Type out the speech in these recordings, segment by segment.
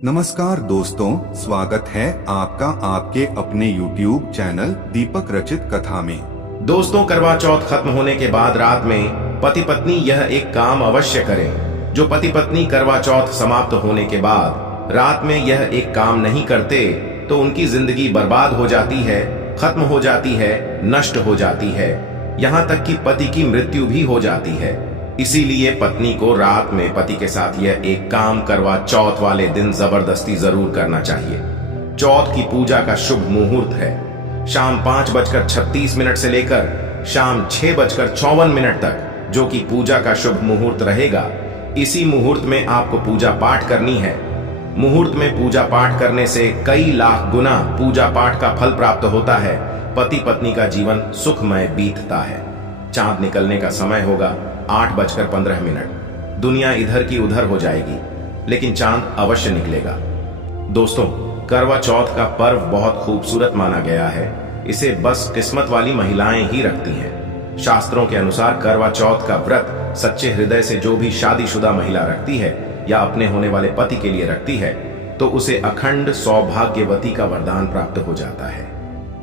नमस्कार दोस्तों, स्वागत है आपका आपके अपने YouTube चैनल दीपक रचित कथा में। दोस्तों, करवा चौथ खत्म होने के बाद रात में पति पत्नी यह एक काम अवश्य करें। जो पति पत्नी करवा चौथ समाप्त होने के बाद रात में यह एक काम नहीं करते तो उनकी जिंदगी बर्बाद हो जाती है, खत्म हो जाती है, नष्ट हो जाती है, यहाँ तक कि पति की मृत्यु भी हो जाती है। इसीलिए पत्नी को रात में पति के साथ यह एक काम करवा चौथ वाले दिन जबरदस्ती जरूर करना चाहिए। चौथ की पूजा का शुभ मुहूर्त है शाम 5:36 से लेकर शाम 6:54 तक, जो कि पूजा का शुभ मुहूर्त रहेगा। इसी मुहूर्त में आपको पूजा पाठ करनी है। मुहूर्त में पूजा पाठ करने से कई लाख गुना पूजा पाठ का फल प्राप्त होता है। पति पत्नी का जीवन सुखमय बीतता है। चांद निकलने का समय होगा 8:15। दुनिया इधर की उधर हो जाएगी, लेकिन चांद अवश्य निकलेगा। दोस्तों, करवा चौथ का पर्व बहुत खूबसूरत माना गया है। इसे बस किस्मत वाली महिलाएं ही रखती हैं। शास्त्रों के अनुसार करवा चौथ का व्रत सच्चे हृदय से जो भी शादीशुदा महिला रखती है या अपने होने वाले पति के लिए रखती है, तो उसे अखंड सौभाग्यवती का वरदान प्राप्त हो जाता है।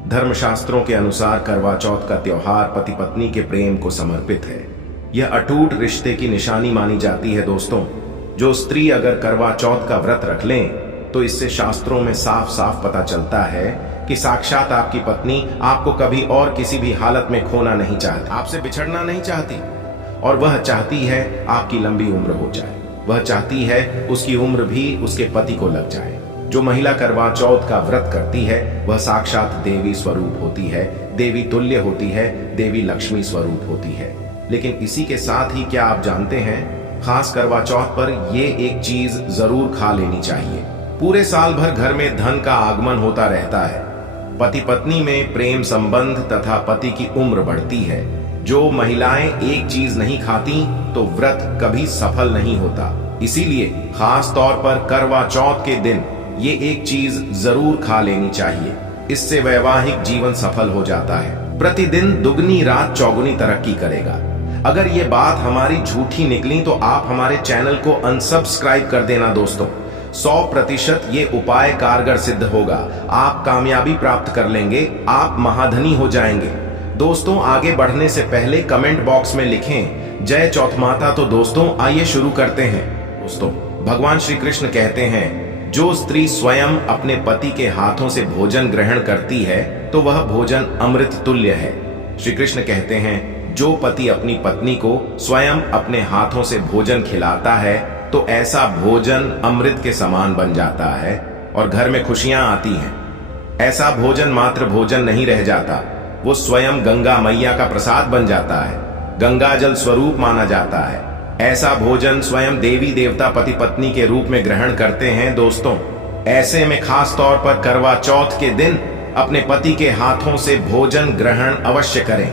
धर्मशास्त्रों के अनुसार करवा चौथ का त्योहार पति पत्नी के प्रेम को समर्पित है। यह अटूट रिश्ते की निशानी मानी जाती है। दोस्तों, जो स्त्री अगर करवा चौथ का व्रत रख लें तो इससे शास्त्रों में साफ साफ पता चलता है कि साक्षात आपकी पत्नी आपको कभी और किसी भी हालत में खोना नहीं चाहती, आपसे बिछड़ना नहीं चाहती, और वह चाहती है आपकी लंबी उम्र हो जाए। वह चाहती है उसकी उम्र भी उसके पति को लग जाए। जो महिला करवा चौथ का व्रत करती है वह साक्षात देवी स्वरूप होती है, देवी तुल्य होती है, देवी लक्ष्मी स्वरूप होती है। लेकिन इसी के साथ ही क्या आप जानते हैं, खास करवा चौथ पर ये एक चीज जरूर खा लेनी चाहिए। पूरे साल भर घर में धन का आगमन होता रहता है। पति पत्नी में प्रेम संबंध तथा पति की उम्र बढ़ती है। जो महिलाएं एक चीज नहीं खाती तो व्रत कभी सफल नहीं होता। इसीलिए खास तौर पर करवा चौथ के दिन ये एक चीज जरूर खा लेनी चाहिए। इससे वैवाहिक जीवन सफल हो जाता है। प्रतिदिन दुगनी रात चौगुनी तरक्की करेगा। अगर ये बात हमारी झूठी निकली तो आप हमारे चैनल को अनसब्सक्राइब कर देना। दोस्तों, 100% ये उपाय कारगर सिद्ध होगा। आप कामयाबी प्राप्त कर लेंगे, आप महाधनी हो जाएंगे। दोस्तों, आगे बढ़ने से पहले कमेंट बॉक्स में लिखें जय चौथ माता। तो दोस्तों, आइए शुरू करते हैं। दोस्तों, भगवान श्री कृष्ण कहते हैं, जो स्त्री स्वयं अपने पति के हाथों से भोजन ग्रहण करती है तो वह भोजन अमृत तुल्य है। श्री कृष्ण कहते हैं, जो पति अपनी पत्नी को स्वयं अपने हाथों से भोजन खिलाता है तो ऐसा भोजन अमृत के समान बन जाता है और घर में खुशियां आती हैं। ऐसा भोजन मात्र भोजन नहीं रह जाता, वो स्वयं गंगा मैया का प्रसाद बन जाता है, गंगा जल स्वरूप माना जाता है। ऐसा भोजन स्वयं देवी देवता पति पत्नी के रूप में ग्रहण करते हैं। दोस्तों, ऐसे में खास तौर पर करवा चौथ के दिन अपने पति के हाथों से भोजन ग्रहण अवश्य करें।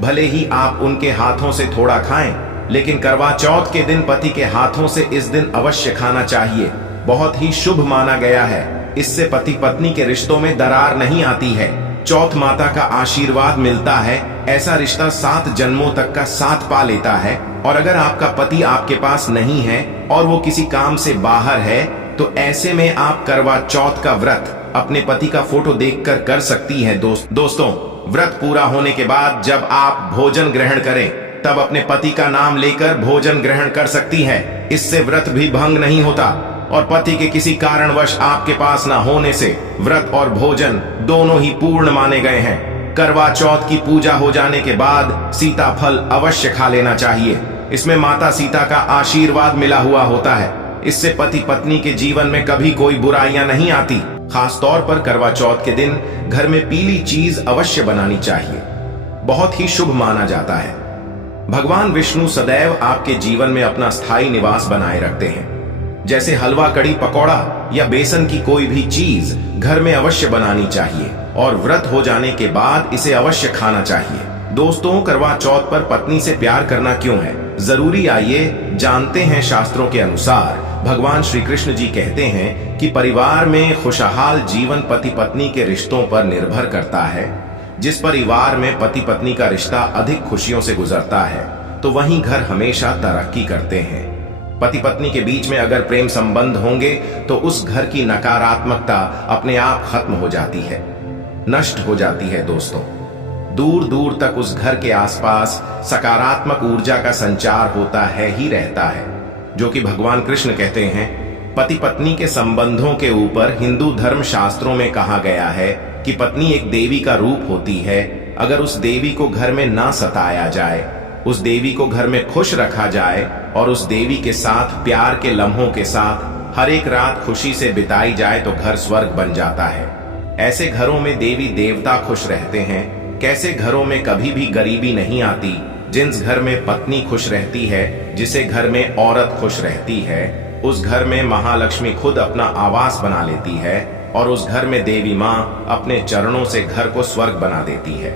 भले ही आप उनके हाथों से थोड़ा खाएं, लेकिन करवा चौथ के दिन पति के हाथों से इस दिन अवश्य खाना चाहिए। बहुत ही शुभ माना गया है। इससे पति पत्नी के रिश्तों में दरार नहीं आती है। चौथ माता का आशीर्वाद मिलता है। ऐसा रिश्ता 7 जन्मों तक का साथ पा लेता है। और अगर आपका पति आपके पास नहीं है और वो किसी काम से बाहर है, तो ऐसे में आप करवा चौथ का व्रत अपने पति का फोटो देखकर कर सकती है। दोस्तों, व्रत पूरा होने के बाद जब आप भोजन ग्रहण करें तब अपने पति का नाम लेकर भोजन ग्रहण कर सकती है। इससे व्रत भी भंग नहीं होता और पति के किसी कारणवश आपके पास ना होने से व्रत और भोजन दोनों ही पूर्ण माने गए हैं। करवा चौथ की पूजा हो जाने के बाद सीताफल अवश्य खा लेना चाहिए। इसमें माता सीता का आशीर्वाद मिला हुआ होता है। इससे पति पत्नी के जीवन में कभी कोई बुराइयां नहीं आती। खास तौर पर करवा चौथ के दिन घर में पीली चीज अवश्य बनानी चाहिए। बहुत ही शुभ माना जाता है। भगवान विष्णु सदैव आपके जीवन में अपना स्थायी निवास बनाए रखते हैं। जैसे हलवा, कड़ी, पकौड़ा या बेसन की कोई भी चीज घर में अवश्य बनानी चाहिए और व्रत हो जाने के बाद इसे अवश्य खाना चाहिए। दोस्तों, करवा चौथ पर पत्नी से प्यार करना क्यों है जरूरी, आइए जानते हैं। शास्त्रों के अनुसार भगवान श्री कृष्ण जी कहते हैं कि परिवार में खुशहाल जीवन पति पत्नी के रिश्तों पर निर्भर करता है। जिस परिवार में पति पत्नी का रिश्ता अधिक खुशियों से गुजरता है तो वहीं घर हमेशा तरक्की करते हैं। पति पत्नी के बीच में अगर प्रेम संबंध होंगे तो उस घर की नकारात्मकता अपने आप खत्म हो जाती है, नष्ट हो जाती है। दोस्तों, दूर दूर तक उस घर के आसपास सकारात्मक ऊर्जा का संचार होता है ही रहता है, जो कि भगवान कृष्ण कहते हैं पति पत्नी के संबंधों के ऊपर हिंदू धर्म शास्त्रों में कहा गया है कि पत्नी एक देवी का रूप होती है। अगर उस देवी को घर में ना सताया जाए, उस देवी को घर में खुश रखा जाए और उस देवी के साथ प्यार के लम्हों के साथ हर एक रात खुशी से बिताई जाए तो घर स्वर्ग बन जाता है। ऐसे घरों में देवी देवता खुश रहते हैं। कैसे घरों में कभी भी गरीबी नहीं आती। जिस घर में पत्नी खुश रहती है, जिसे घर में औरत खुश रहती है, उस घर में महालक्ष्मी खुद अपना आवास बना लेती है और उस घर में देवी माँ अपने चरणों से घर को स्वर्ग बना देती है।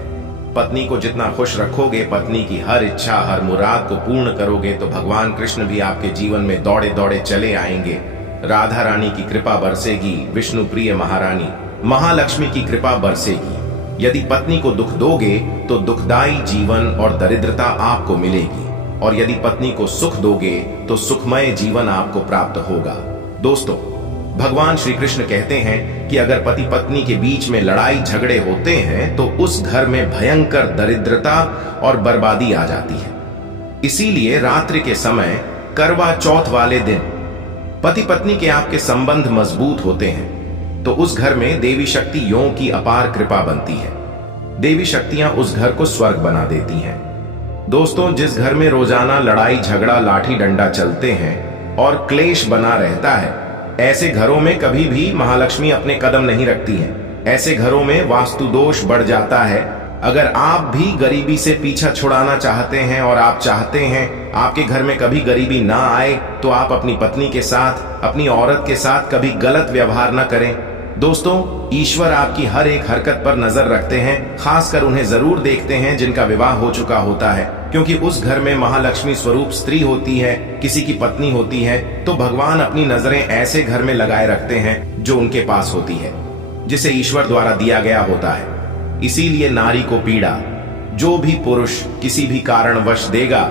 पत्नी को जितना खुश रखोगे, पत्नी की हर इच्छा हर मुराद को पूर्ण करोगे, तो भगवान कृष्ण भी आपके जीवन में दौड़े दौड़े चले आएंगे। राधा रानी की कृपा बरसेगी, विष्णु प्रिय महारानी महालक्ष्मी की कृपा बरसेगी। यदि पत्नी को दुख दोगे तो दुखदाई जीवन और दरिद्रता आपको मिलेगी, और यदि पत्नी को सुख दोगे तो सुखमय जीवन आपको प्राप्त होगा। दोस्तों, भगवान श्री कृष्ण कहते हैं कि अगर पति पत्नी के बीच में लड़ाई झगड़े होते हैं तो उस घर में भयंकर दरिद्रता और बर्बादी आ जाती है। इसीलिए रात्रि के समय करवा चौथ वाले दिन पति पत्नी के आपके संबंध मजबूत होते हैं तो उस घर में देवी शक्तियों की अपार कृपा बनती है। देवी शक्तियां उस घर को स्वर्ग बना देती हैं। दोस्तों, जिस घर में रोजाना लड़ाई झगड़ा लाठी डंडा चलते हैं और क्लेश बना रहता है, ऐसे घरों में कभी भी महालक्ष्मी अपने कदम नहीं रखती हैं। ऐसे घरों में वास्तु दोष बढ़ जाता है। अगर आप भी गरीबी से पीछा छुड़ाना चाहते हैं और आप चाहते हैं आपके घर में कभी गरीबी ना आए, तो आप अपनी पत्नी के साथ, अपनी औरत के साथ कभी गलत व्यवहार न करें। दोस्तों, ईश्वर आपकी हर एक हरकत पर नजर रखते हैं। खासकर उन्हें जरूर देखते हैं जिनका विवाह हो चुका होता है, क्योंकि उस घर में महालक्ष्मी स्वरूप स्त्री होती है, किसी की पत्नी होती है, तो भगवान अपनी नजरें ऐसे घर में लगाए रखते हैं जो उनके पास होती है, जिसे ईश्वर द्वारा दिया गया होता है। इसीलिए नारी को पीड़ा जो भी पुरुष किसी भी कारणवश देगा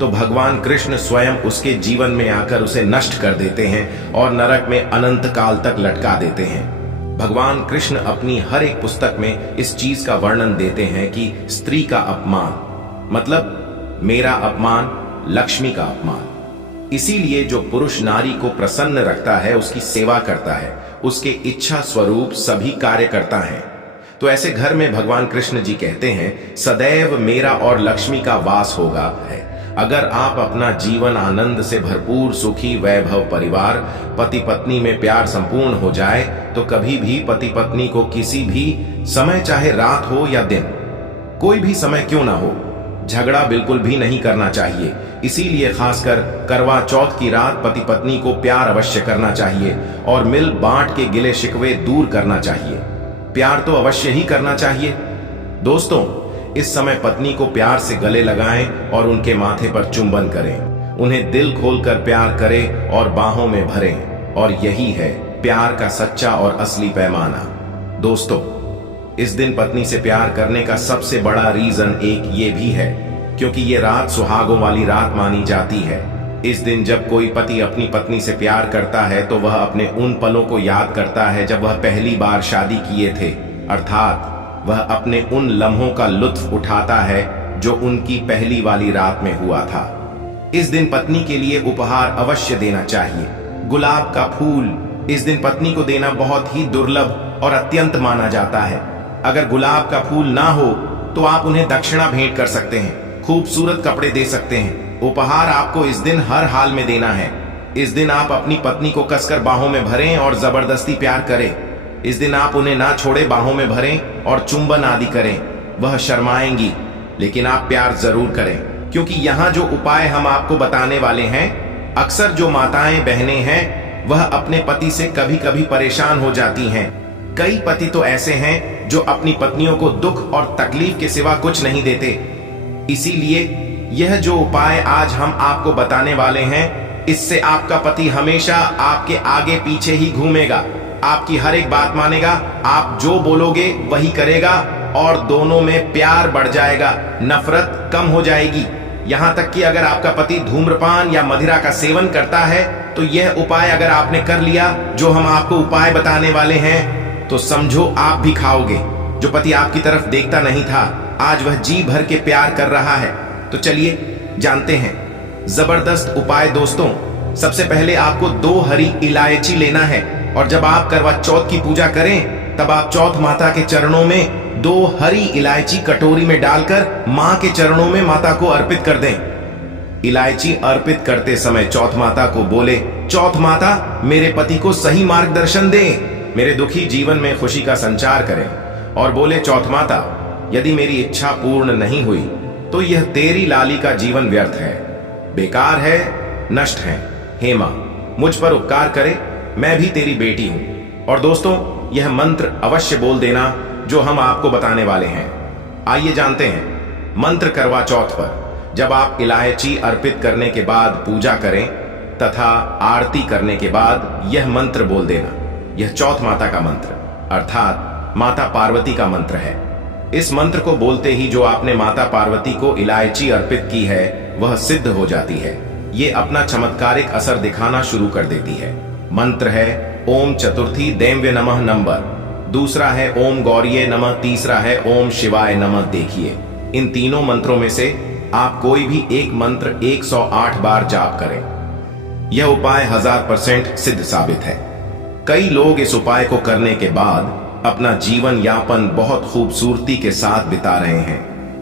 तो भगवान कृष्ण स्वयं उसके जीवन में आकर उसे नष्ट कर देते हैं और नरक में अनंत काल तक लटका देते हैं। भगवान कृष्ण अपनी हर एक पुस्तक में इस चीज का वर्णन देते हैं कि स्त्री का अपमान मतलब मेरा अपमान, लक्ष्मी का अपमान। इसीलिए जो पुरुष नारी को प्रसन्न रखता है, उसकी सेवा करता है, उसके इच्छा स्वरूप सभी कार्य करता है, तो ऐसे घर में भगवान कृष्ण जी कहते हैं सदैव मेरा और लक्ष्मी का वास होगा है। अगर आप अपना जीवन आनंद से भरपूर सुखी वैभव परिवार पति पत्नी में प्यार संपूर्ण हो जाए तो कभी भी पति पत्नी को किसी भी समय, चाहे रात हो या दिन, कोई भी समय क्यों ना हो, झगड़ा बिल्कुल भी नहीं करना चाहिए। इसीलिए खासकर करवा चौथ की रात पति पत्नी को प्यार अवश्य करना चाहिए और मिल बांट के गिले शिकवे दूर करना चाहिए। प्यार तो अवश्य ही करना चाहिए। दोस्तों, इस समय पत्नी को प्यार से गले लगाएं और उनके माथे पर चुंबन करें, उन्हें दिल खोलकर प्यार करें और बाहों में भरें, और यही है प्यार का सच्चा और असली पैमाना। दोस्तों, इस दिन पत्नी से प्यार करने का सबसे बड़ा रीजन एक ये भी है क्योंकि ये रात सुहागों वाली रात मानी जाती है। इस दिन जब कोई पति अपनी पत्नी से प्यार करता है तो वह अपने उन पलों को याद करता है जब वह पहली बार शादी किए थे, अर्थात वह अपने उन लम्हों का लुत्फ उठाता है जो उनकी पहली वाली रात में हुआ था। इस दिन पत्नी के लिए उपहार अवश्य देना चाहिए। गुलाब का फूल इस दिन पत्नी को देना बहुत ही दुर्लभ और अत्यंत माना जाता है। अगर गुलाब का फूल ना हो तो आप उन्हें दक्षिणा भेंट कर सकते हैं, खूबसूरत कपड़े दे सकते हैं। उपहार आपको इस दिन हर हाल में देना है। इस दिन आप अपनी पत्नी को कसकर बाहों में भरें और जबरदस्ती प्यार करें। इस दिन आप उन्हें ना छोड़े, बाहों में भरें और चुंबन आदि करें। वह शर्माएंगी, लेकिन आप प्यार जरूर करें, क्योंकि यहाँ जो उपाय हम आपको बताने वाले हैं, अक्सर जो माताएं बहनें हैं वह अपने पति से कभी कभी परेशान हो जाती हैं। कई पति तो ऐसे हैं जो अपनी पत्नियों को दुख और तकलीफ के सिवा कुछ नहीं देते। इसीलिए यह जो उपाय आज हम आपको बताने वाले हैं, इससे आपका पति हमेशा आपके आगे पीछे ही घूमेगा, आपकी हर एक बात मानेगा, आप जो बोलोगे वही करेगा और दोनों में प्यार बढ़ जाएगा, नफरत कम हो जाएगी। यहाँ तक कि अगर आपका पति धूम्रपान या मदिरा का सेवन करता है तो यह उपाय अगर आपने कर लिया जो हम आपको उपाय बताने वाले हैं तो समझो आप भी खाओगे। जो पति आपकी तरफ देखता नहीं था आज वह जी भर के प्यार कर रहा है। तो चलिए जानते हैं जबरदस्त उपाय दोस्तों। सबसे पहले आपको 2 हरी इलायची लेना है और जब आप करवा चौथ की पूजा करें तब आप चौथ माता के चरणों में 2 हरी इलायची कटोरी में डालकर मां के चरणों में माता को अर्पित कर दें। इलायची अर्पित करते समय चौथ माता को बोले, चौथ माता मेरे पति को सही मार्गदर्शन दे, मेरे दुखी जीवन में खुशी का संचार करें। और बोले, चौथ माता यदि मेरी इच्छा पूर्ण नहीं हुई तो यह तेरी लाली का जीवन व्यर्थ है, बेकार है, नष्ट है। हे मां मुझ पर उपकार करे, मैं भी तेरी बेटी हूं। और दोस्तों यह मंत्र अवश्य बोल देना जो हम आपको बताने वाले हैं। आइए जानते हैं मंत्र करवा चौथ पर। जब आप इलायची अर्पित करने के बाद पूजा करें तथा आरती करने के बाद यह मंत्र बोल देना। यह चौथ माता का मंत्र अर्थात माता पार्वती का मंत्र है। इस मंत्र को बोलते ही जो आपने माता पार्वती को इलायची अर्पित की है वह सिद्ध हो जाती है। ये अपना चमत्कारिक असर दिखाना शुरू कर देती है। मंत्र है ओम चतुर्थी दैव्य नमः नंबर, दूसरा है ओम गौरीये नमः, तीसरा है ओम शिवाय नमः। देखिए इन तीनों मंत्रों में से आप कोई भी एक मंत्र 108 बार जाप करें। यह उपाय 1000% सिद्ध साबित है। कई लोग इस उपाय को करने के बाद अपना जीवन यापन बहुत खूबसूरती के साथ बिता रहे हैं।